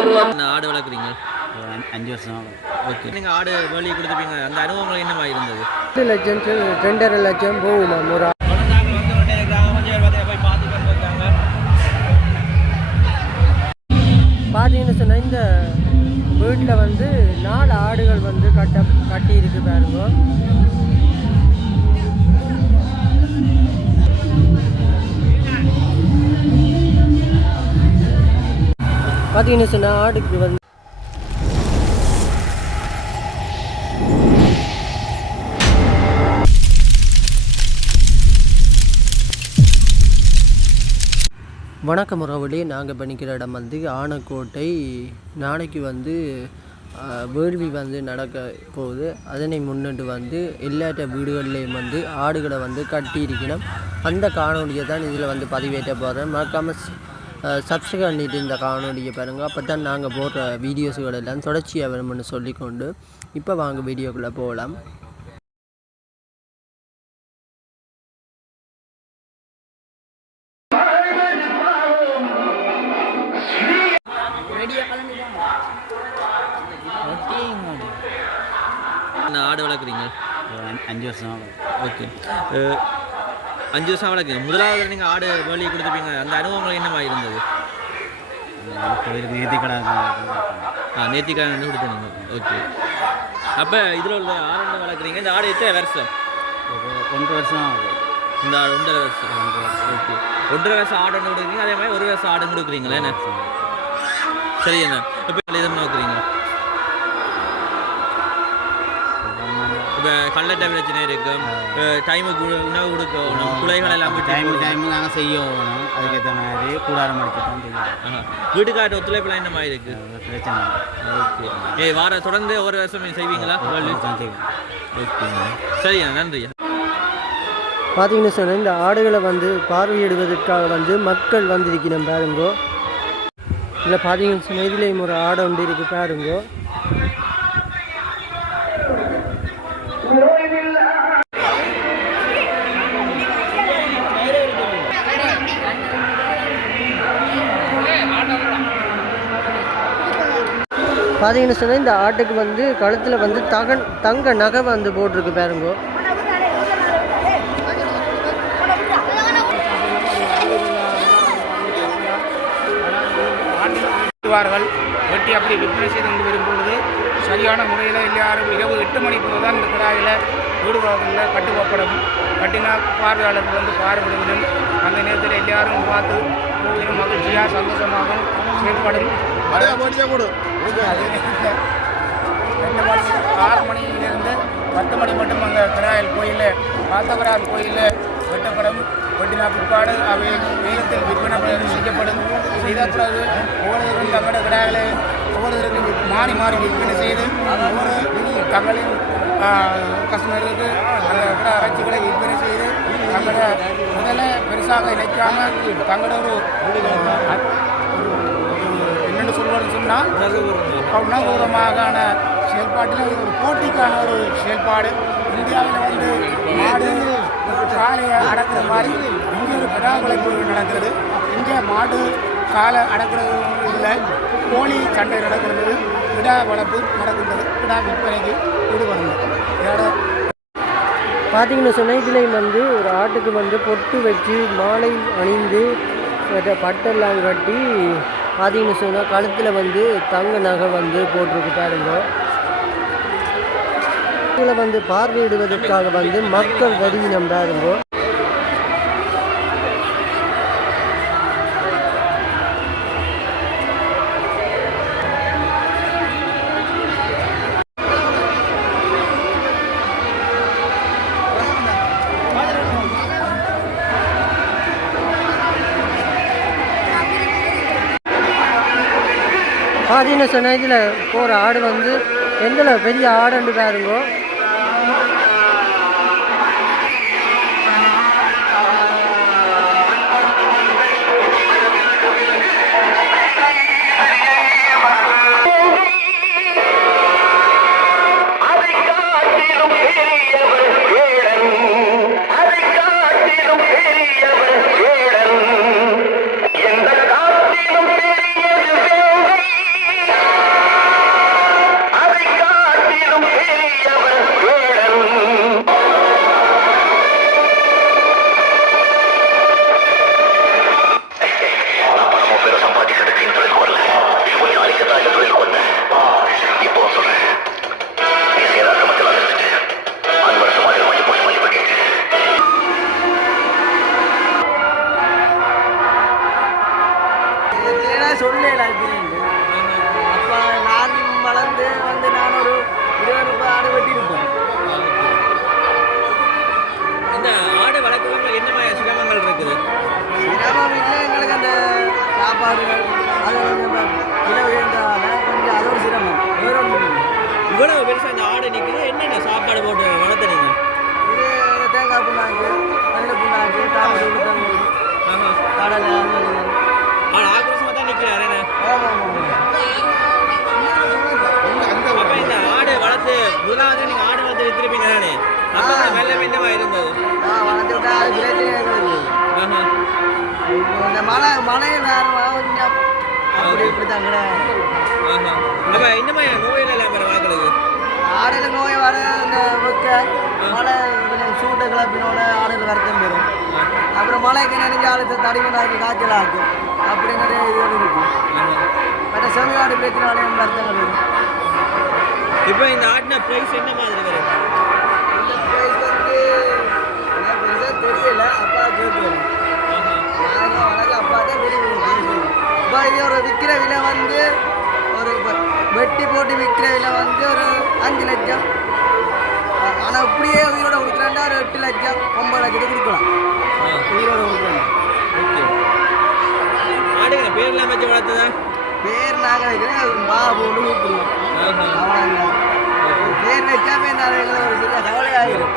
ஆடு வளர்க்குறீங்க? 5 வருஷம். ஓகே. நீங்கள் ஆடு வெளியே கொடுத்துப்பீங்க, அந்த அனுபவங்கள் என்னவா இருந்தது? 2 லட்சம் 2.5 லட்சம் போகுமா ஒரு பார்த்தீங்கன்னு சொன்னால் இந்த வீட்டில் வந்து 4 ஆடுகள் வந்து கட்டி இருக்கு பாருங்க. பார்த்தீங்கன்னு சொன்னால் ஆடுக்கு வந்து வணக்கம் உறவுகளே, நாங்கள் பண்ணிக்கிற இடம் வந்து ஆனைக்கோட்டை. நாளைக்கு வந்து வேள்வி வந்து நடக்க போகுது. அதனை முன்னிட்டு வந்து எல்லாட்ட வீடுகள்லேயும் வந்து ஆடுகளை வந்து கட்டி இருக்கணும். அந்த காணொலியை தான் இதில் வந்து பதிவேற்ற போகிறேன். மறக்காமல் சப்ஸ்கிரைப் பண்ணிட்டு இந்த காணொலியை பாருங்கள். அப்போ தான் நாங்கள் போடுற வீடியோஸுகள் எல்லாம் தொடர்ச்சியாக வேணும்னு சொல்லிக்கொண்டு இப்போ வாங்க வீடியோக்குள்ளே போகலாம். ஆடு வளர்க்குறீங்க? 5 வருஷம். ஓகே. 5 வருஷம் வளர்க்குறீங்க. முதலாவது நீங்கள் ஆடு வெளியே கொடுத்துப்பீங்க, அந்த அனுபவங்கள் என்னவா இருந்தது? நேர்த்திக்கடை கொடுத்துருங்க. ஓகே. அப்போ இதில் உள்ள ஆடு வளர்க்குறீங்க. இந்த ஆடு எத்தனை வருஷம்? 1 வருஷம். இந்த ஆடு 1.5 வருஷம். ஓகே. 1.5 வருஷம் ஆடு ஒன்று கொடுக்குறீங்க, அதே மாதிரி 1 வருஷம் ஆடு கொடுக்குறீங்களே என்ன? சரி என்ன இப்போ எதுவும் நோக்குறீங்க? இப்போ கல்லட்டை பிரச்சனை இருக்கும், டைமுக்கு உணவு கொடுக்கணும், குலைகள் எல்லாம் டைம் நாங்கள் செய்யணும். அதுக்கேற்ற மாதிரி கூடாரம் எடுத்துட்டோம் செய்யணும். வீட்டுக்காட்டு ஒத்துழைப்புலாம் என்ன மாதிரி இருக்குது? பிரச்சனை. ஓகே. வார தொடர்ந்து ஒரு வருஷம் செய்வீங்களா? ஓகே, சரியா, நன்றியா. பார்த்தீங்கன்னு சொன்னால் இந்த ஆடுகளை வந்து பார்வையிடுவதற்காக வந்து மக்கள் வந்திருக்கணும் பாருங்கோ. இல்லை பார்த்தீங்கன்னு சொன்னால் இதுலேயும் ஒரு ஆடை ஒன்று இருக்குது பாருங்கோ. பார்த்தீங்கன்னு சொன்னால் இந்த ஆட்டுக்கு வந்து கழுத்தில் வந்து தங்க நகை வந்து போட்டிருக்கு பாருங்கோ. வெட்டி அப்படி விற்பனை செய்து கொண்டு வரும்பொழுது சரியான முறையில் எல்லாரும் இரவு 8 மணி போது தான் இந்த கிடாயில் வீடுகளில் கட்டுப்படும். கட்டினா பார்வையாளர்கள் வந்து பார்வையிடணும். அந்த நேரத்தில் எல்லாரும் பார்த்து கோவிலும் மகிழ்ச்சியாக சந்தோஷமாகவும் செயல்படும். 6 மணியிலிருந்து 10 மணி மட்டும் அங்கே கிடாயல் கோயிலில் பார்த்தவரால் கோயிலில் வெட்டப்படும். வெட்டினா பிற்பாடு அவை வேகத்தில் விற்பனை செய்யப்படும். செய்த பிறகு ஒவ்வொருவரும் தங்களோட கிடாய்களை ஒவ்வொருவருக்கு மாறி மாறி விற்பனை செய்து ஒவ்வொரு தங்களின் கஸ்டமர்களுக்கு அந்த கிடா இறைச்சிகளை விற்பனை செய்து தங்களோட முதல்ல பெருசாக இணைக்காமல் தங்களோட ஒரு என்னென்னு சொல்வதுன்னு சொன்னால் உணவுபூர்வமான செயல்பாட்டில் ஒரு போட்டிக்கான ஒரு செயல்பாடு. இந்தியாவில் வந்து மாடு காலையை அடக்கிற மாதிரி இங்கே ஒரு கிடா வளர்ப்பு நடக்கிறது. இங்கே மாடு காலை அடக்கிறது இல்லை, கோழி சண்டை நடக்கிறது, கிடா வளர்ப்பு நடக்கின்றது, கிடா விற்பனைக்கு ஈடுபடுகிறது. இதோட பார்த்தீங்கன்னு சொன்னால் இதில் வந்து ஒரு ஆட்டுக்கு வந்து பொட்டு வச்சு மாலை அணிந்து பட்டெல்லாம் கட்டி பார்த்தீங்கன்னு சொன்னால் கழுத்தில் வந்து தங்க நகை வந்து போட்டிருக்கு பாருங்க. இதில் வந்து பார்வையிடுவதற்காக வந்து மக்கள் வருகினம் பாருங்க. பார்த்தீங்கன்னு சொன்னால் இதில் போகிற ஆடு வந்து எந்த பெரிய ஆடுன்னு பாருங்க. சொல்லல அப்போ நான் வளர்ந்து வந்து நான் ஒரு 20-30 ஆடு வெட்டியிருப்பேன். இந்த ஆடு வளர்க்குறவங்க என்ன மாதிரி சிரமங்கள் இருக்குது? சிரமம் இல்லை, எங்களுக்கு அந்த சாப்பாடுகள் அது கொஞ்சம் விலை உயர்ந்ததால கொஞ்சம் அது ஒரு சிரமம். வேற ஒன்றும் இல்லை. இவ்வளவு பெருசாக இந்த ஆடு நிற்குது, என்னென்ன சாப்பாடு போட்டு வளர்த்துறீங்க? இது தேங்காய் புண்ணாக்கு, வெள்ளை புண்ணாக்கு, தாமரை உளுத்தங்கள், கடலை, ஆக்ரோஷமாக தான் நிற்கிறாரு என்ன? ஆமாம். அப்போ இந்த ஆடு வளர்த்து முதலாவது நீங்கள் ஆடு வளர்த்து விற்றுருப்பீங்க தானே? அப்போ வெள்ளம் என்னவா இருந்தது? வளர்த்து விட்டா அது பிரச்சனை எங்களுக்கு. இந்த மழை நேரம் கொஞ்சம் அப்படி இப்படி தான் கிடையாது. அப்போ இந்த மாதிரி நோயில் எல்லாம் வர வாக்களுக்கு ஆடையில் நோய் வர இந்த வெக்க மழை கொஞ்சம் சூட்டை கிளப்பினோட ஆடையில் வருத்தம் வரும். அப்புறம் மழைக்கு நினைஞ்சு ஆளுக்கு தடிமனாக்கி காய்ச்சல் ஆக்கும். அப்படி நிறைய இது இருக்கு. மற்ற செமியாடு பிரச்சனாலையும் வருத்தங்கள் வரும். இப்போ இந்த ஆட்டின ப்ரைஸ் என்ன மாதிரி வரும்? இந்த ப்ரைஸ் வந்து எனக்கு பெருசாக தெரியல, அப்பா கேட்கணும். நாங்கள் வளர்க்க அப்பா தான் தெரியும். இப்போ இது ஒரு விற்கிற விலை வந்து ஒரு வெட்டி போட்டு விற்கிற விலை வந்து ஒரு 5 லட்சம். ஆனால் இப்படியே உயிரோட கொடுக்குறாண்டா ஒரு 8 லட்சம் 9 லட்சத்துக்கு கொடுக்கலாம். உயிரோட கொடுக்குறாங்க. ஆடுங்க பேர்லாம் வச்சு வளர்த்துதா? பேர் நாங்கள் வைக்கிறேன் பாபுன்னு கூப்பிடுவோம். அவ்வளோ பேர் வச்சாமே நிறைய ஒரு சில கவலையாகிடும்.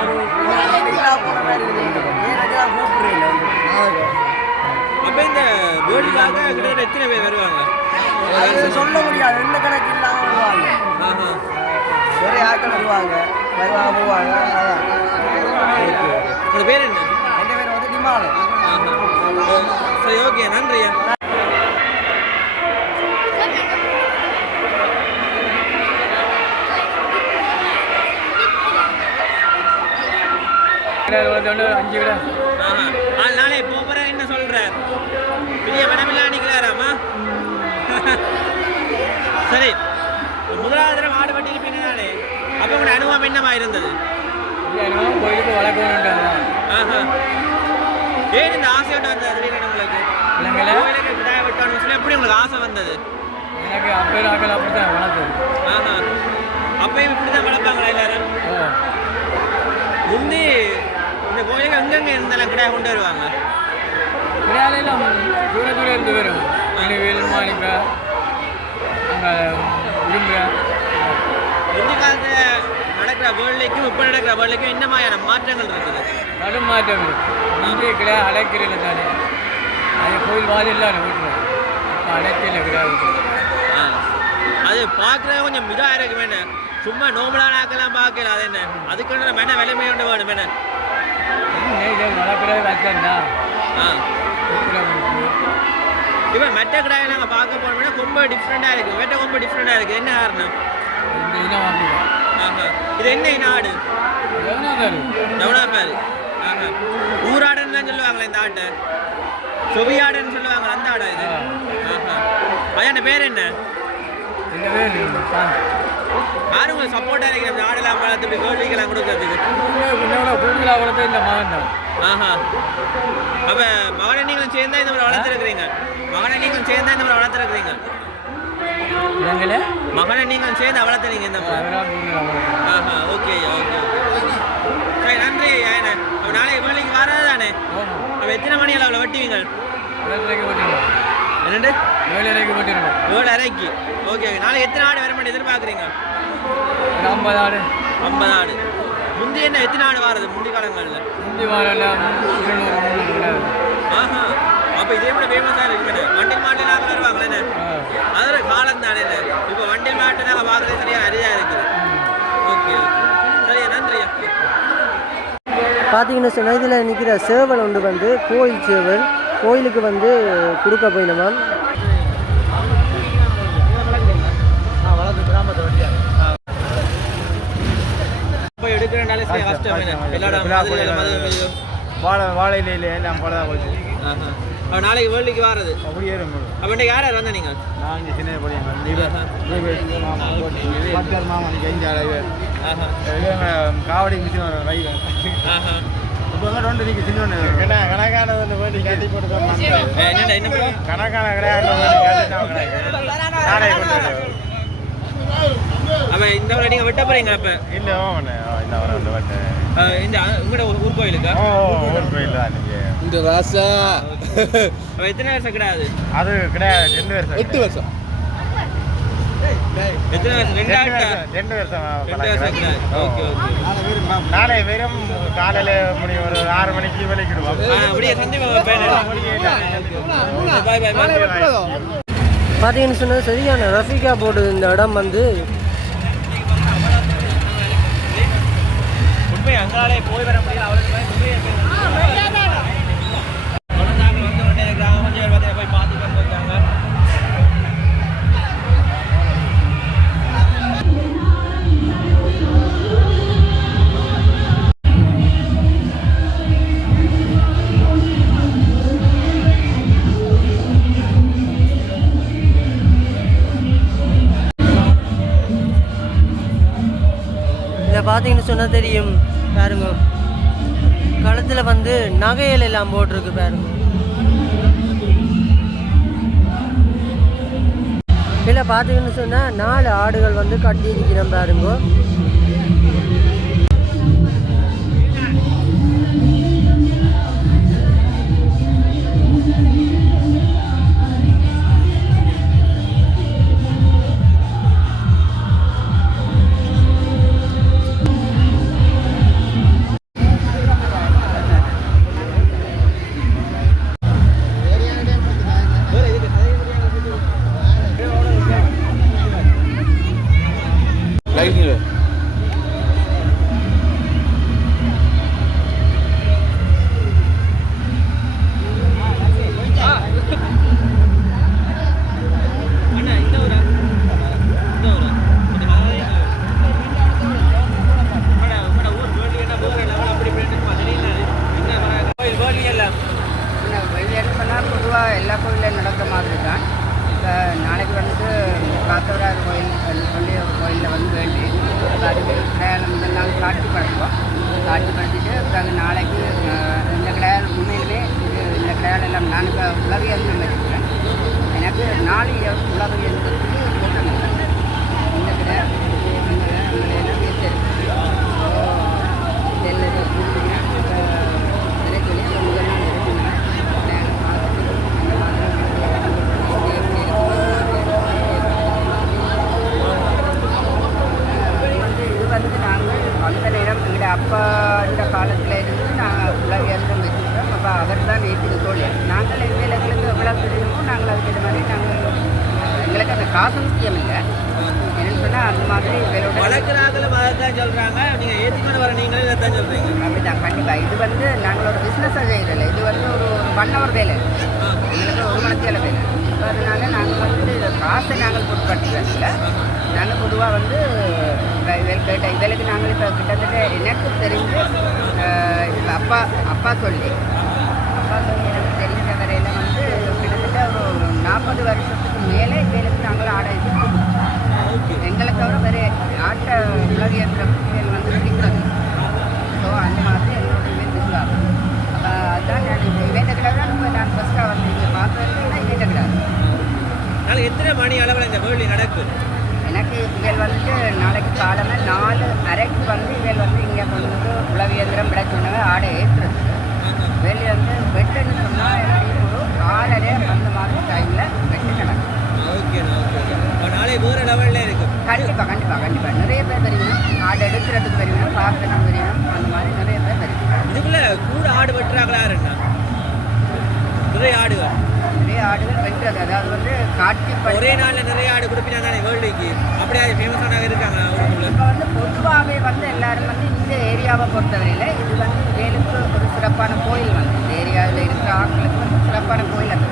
ஒரு போன மாதிரி பேர் வச்சுதான் கூப்பிடுறேன். அப்போ இந்த வேர்ல்டுக்காக கிட்டத்தட்ட எத்தனை பேர் வருவாங்க? அது சொல்ல முடியாது, எந்த கணக்கு இல்லாமல் வருவாங்க. நிறைய ஆட்கள் வருவாங்க போவாங்க. அதான் உங்களோட பேர் என்ன? எந்த பேர் வந்து டிமாலன். சரி, ஓகே, நன்றியா. நாளே போகிற என்ன சொல்றார்? பெரிய மனமில்லா நிற்கிறாராமா? சரி, முதலாவது தடவை ஆடு வண்டியில் பின்னாலே அப்போ உங்களோட அனுபவம் என்னமா இருந்தது? கோயிலுக்கு வளர்க்கணும். ஏன் இந்த ஆசையோட வந்தது திடீர்னு உங்களுக்கு? கோயிலுக்கு விடாய விட்டோன்னு சொல்லி எப்படி உங்களுக்கு ஆசை வந்தது? எனக்கு அப்போ ஆக்கள் அப்படி தான் வளர்க்குது. அப்பயும் இப்படி தான் வளர்ப்பாங்களா எல்லாரும்? முந்தி இந்த கோயிலுக்கு எங்கெங்கே இருந்தாலும் கிடையாது கொண்டு வருவாங்க? கிடையாதுலாம் தூரம் இருந்து வரும். வேலுமானிக்கா அங்கே விரும்புகிற இந்த காலத்தில் நடக்கிற வேர்ல்டுக்கும் இப்போ நடக்கிற வேர்ல்டுக்கும் என்ன மாதிரியான மாற்றங்கள் இருக்குது? கடும் மாற்றம் இங்கே கிடையாது. அடைக்கிறீங்க தானே, அது கோயில் வாதில் வீட்டுல அடைக்கல கிடையாது. அது பார்க்குறது கொஞ்சம் இதாக இருக்கு மேன. சும்மா நோம்பலான ஆக்கெல்லாம் பார்க்கல. அது என்ன அதுக்கு மேன விலைமை கொண்டு வேணும் மேன. வளர்க்குறது கஷ்டம்டா. இப்போ மெட்ட கடாயை நாங்கள் பார்க்க போனோம்னா ரொம்ப டிஃப்ரெண்ட்டாக இருக்குது. வெட்ட ரொம்ப டிஃப்ரெண்ட்டாக இருக்குது. என்ன காரணம்? இது என்ன நாடு? டவுனாப்பாரு. ஊராடுன்னு தான் சொல்லுவாங்களே இந்த ஆட்டை. சொவியாடுன்னு சொல்லுவாங்க அந்த ஆடா இது? பையன் பேர் என்ன? யாரும் உங்களுக்கு சப்போர்ட்டாக இருக்கிற இந்த ஆடெல்லாம் வளர்த்து இப்படி கேள்விக்கெல்லாம் கொடுக்கறதுக்கு? வளர்த்து இந்த மகன் தான். அப்போ மகனை நீங்களும் சேர்ந்தா இந்த மாதிரி வளர்த்துருக்குறீங்க? மகனை நீங்களும் சேர்ந்தா இந்த மாதிரி வளர்த்துருக்குறீங்க? மகனை நீங்கள் சேர்ந்து வளர்த்துறீங்க இந்த மாதிரி? Okay okay. சரி, நன்றி. ஏன்னா அப்போ நாளைக்கு வேலைக்கு வராது தானே? அப்போ எத்தனை மணி அளவில் வெட்டுவீங்க? என்னண்டு 7:30. ஓகே. நாளைக்கு எத்தனை ஆடு வர மாட்டேன் எதிர்பார்க்குறீங்க? 50 ஆடு. 50 ஆடு. முந்தி என்ன எத்தனை ஆடு வாரது முந்தி காலங்களில்? அப்போ இதே கூட ஃபேமஸாக இருக்குண்ணே. வண்டில் மாட்டில் நாங்கள் வருவாங்களே என்ன? அதோட காலம் தானே என்ன? இப்போ வண்டில் மாட்டு நாங்கள் பார்க்குறது சரியாக அரிதாக இருக்குது. Okay okay. சரியா, நன்றியா. பார்த்தீங்கன்னா சொன்னால் இதில் நிற்கிற சேவல் ஒன்று வந்து கோயில் சேவல். கோயிலுக்கு வந்து கொடுக்க போயினோம். இப்போ எடுக்கிறனாலே சரி கஷ்டம் என்ன? வாழை இலையில எல்லாம் பழதா போச்சு. அப்போ நாளைக்கு வேலைக்கு வாரது அப்படியே அப்போ இன்றைக்கு யார் யார் வந்தா நீங்கள்? நான் சின்ன மாமன் கெஞ்சால காவடி மிஷின் வை. இப்போ போங்க 2 நிக்கு சின்ன கணக்கான வந்து வேண்டி கட்டி போட்டு என்ன ப்ரோ கணக்கான கிடையாது வேண்டி கட்டிட்டாங்க நாளை கொண்டு அவன் இந்த வரை நீங்க வெட்ட போறீங்க அப்ப இல்ல இந்த வர வந்து வெட்ட இந்த உங்களோட ஊர் கோயிலுக்கா ஊர் கோயில் தான் நீங்க இந்த ராசா அவன் எத்தனை வருஷம் கிடையாது அது கிடையாது 2 வருஷம் 8 வருஷம் எத்தனை வருஷம் 2 வருஷம் கிடையாது ஓகே ஓகே நாளை வெறும் காலையில மணி ஒரு 6 மணிக்கு வெளிக்கிடுவோம் அப்படியே சந்திப்பா பாய் பாய் பார்த்தீங்கன்னு சொன்னால் சரியான ரஃபிகா போர்டு இந்த இடம் வந்து உண்மை அங்காலே போய் வர முடியல அவளுக்கு போய் பார்த்து வந்துருக்காங்க இதை பார்த்தீங்கன்னு சொன்னால் தெரியும் பாருங்க கழுத்தில் வந்து நகைகள் எல்லாம் போட்டிருக்கு பாருங்க இல்லை பார்த்தீங்கன்னு சொன்னால் 4 ஆடுகள் வந்து கட்டி இருக்கிறோம் பாருங்க எல்லா கோயிலும் நடக்கிற மாதிரி தான் இப்போ நாளைக்கு வந்து காத்தவரார் கோயில் சொல்லி ஒரு கோயிலில் வந்து வேண்டி அதுக்கு கல்யாணம் முதல் நாள் காட்சி படுத்துவோம் காட்சி படுத்திட்டு அப்புறம் நாளைக்கு இந்த கல்யாணம் உண்மையிலுமே இந்த கல்யாணம் எல்லாம் நான் இப்போ உலகியல் வச்சுக்கிறேன் எனக்கு 4 உலகியலுக்கு கூட்டம் இல்லை இந்த கல்யாணம் எல்லாம் பேசியிருக்கு அப்பா இந்த காலத்தில் இருந்து நாங்கள் உலகியல்தான் வச்சுருக்கோம் அப்போ அவர் தான் நேற்று தொழில் நாங்கள் எங்களுக்கு எவ்வளோ தெரியுமோ நாங்கள் அதுக்கு இது மாதிரி நாங்கள் எங்களுக்கு அந்த காசு முக்கியம் இல்லை என்னென்னு சொன்னால் அந்த மாதிரி வளர்க்குறாங்கள தான் சொல்கிறாங்க நீங்கள் ஏற்றிக்கொண்டு வர நீங்களே இதை தான் சொல்கிறீங்க அப்படிதான் கண்டிப்பாக இது வந்து நாங்கள் ஒரு பிஸ்னஸாக செய்கிறதில்ல இது வந்து ஒரு 1 hour வேலை எங்களுக்கு 1 மணித்தேல வேலை அப்போ அதனால நாங்கள் வந்து காசை நாங்கள் பொருட்படுத்திக்கிறதில்ல நாங்கள் பொதுவாக வந்து கேட்ட இவளுக்கு நாங்கள் இப்போ கிட்டத்தட்ட எனக்கு தெரிஞ்சு அப்பா சொல்லி எனக்கு தெரிஞ்ச வரையில் வந்து கிட்டத்தட்ட ஒரு 40 வருஷத்துக்கு மேலே இவளுக்கு நாங்கள் ஆடாய்ச்சி எங்களை தவிர வேறு ஆட்ட உலகியல் வந்து நிற்கிறது ஸோ அந்த மாதிரி எங்களோட விசுவாங்க அதுதான் நான் வேண்டக்கூடாது தான் நான் ஃபஸ்ட்டாக வந்து இங்கே பார்த்தேன்னா வேண்டக்கூடாது நாளைக்கு எத்தனை மணி அளவில் இந்த வேள்வி நடக்குது எனக்கு இவள் வந்துட்டு நாளைக்கு காலமே 4:30 வந்து இவள் வந்து இங்கே கொண்டு வந்து உளவியந்திரம் விட சொன்னவ ஆடை ஏற்றுறது வெளியே வந்து வெட்டுன்னு சொன்னால் எனக்கு ஒரு 6:30 அந்த மாதிரி டைமில் வெட்டு நடக்கும் ஓகேண்ணா ஓகே நாளைக்கு வேறு லெவலில் இருக்கும் கண்டிப்பாக நிறைய பேர் தெரியும் ஆடு எடுக்கிறதுக்கு தெரியணும் பார்க்கறதுக்கு தெரியணும் அந்த மாதிரி நிறைய பேர் தெரியும் இதுக்குள்ளே கூட ஆடு வெட்டுறாங்களா இருந்தா நிறைய ஆடுகள் வெட்டுறது அதாவது வந்து காட்சி ஒரே நாளில் நிறைய ஆடு கொடுப்பீங்க தானே வேர்ல்டுக்கு அப்படியே ஃபேமஸானாக இருக்காங்க இப்போ வந்து பொதுவாகவே வந்து எல்லாரும் வந்து இந்த ஏரியாவை பொறுத்தவரையில் இது வந்து வேலுக்கு ஒரு சிறப்பான கோயில் வந்து இந்த ஏரியாவில் இருக்கிற ஆட்களுக்கு வந்து சிறப்பான கோயில் அது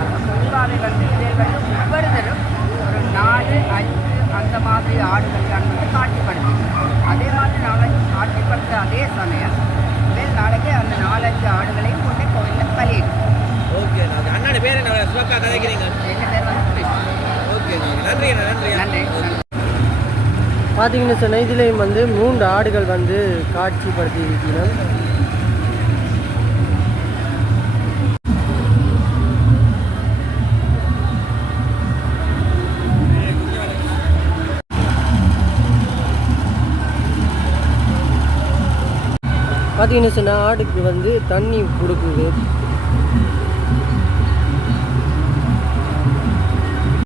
அப்போ பொதுவாகவே வந்து இதில் வந்து ஒவ்வொருத்தரும் ஒரு 4-5 அந்த மாதிரி ஆடுகள் தான் வந்து காட்சிப்படுத்தி அதே மாதிரி நாளைக்கு காட்சிப்படுத்த அதே சமயம் வேல் நாளைக்கு அந்த 4-5 ஆடுகளையும் கொண்டு கோயிலில் பலியிடும் ஓகே அண்ணாடி பேர் என்ன சுவக்கா கதைக்கிறீங்க என் பேர் வந்து ஓகே நன்றி பார்த்தீங்கன்னு சொன்னால் இதுலேயும் வந்து 3 ஆடுகள் வந்து காட்சிப்படுத்தி இருக்கிறோம் பார்த்தீங்கன்னு சொன்னால் ஆடுக்கு வந்து தண்ணி கொடுக்குது.